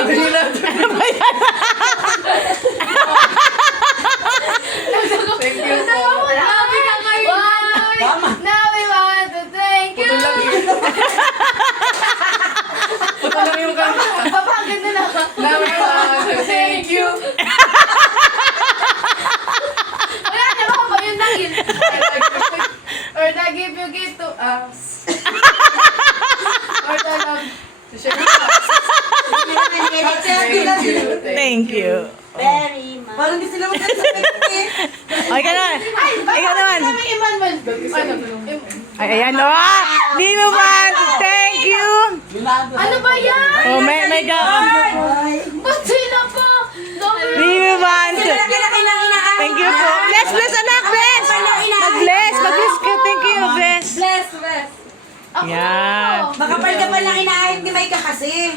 Sabi nila. Thank you po. Tama. Now we want to thank you. Putol lang yun. Putol lang yung kanta. Papaganda na. Now we want to thank you. Wala na ako ba yun lang yun? Or the gift you give to us. Or the love to share with us. Thank you. Very much. Parang di sila magkakasakit eh. O, ikaw naman. Ikaw naman. Sabi Emmanuel. Ano? Ay, ayan. Oh, di mo ba? Thank you. Ano ba yan? Oh, may ka. Ba't sila pa? Di mo ba? Thank you po. Bless, anak. Bless. Mag-bless. Mag-bless ka. Thank you. Bless. Bless, bless. Ako. Yan. Makapal ka pa lang inaayos ni Micah kasi.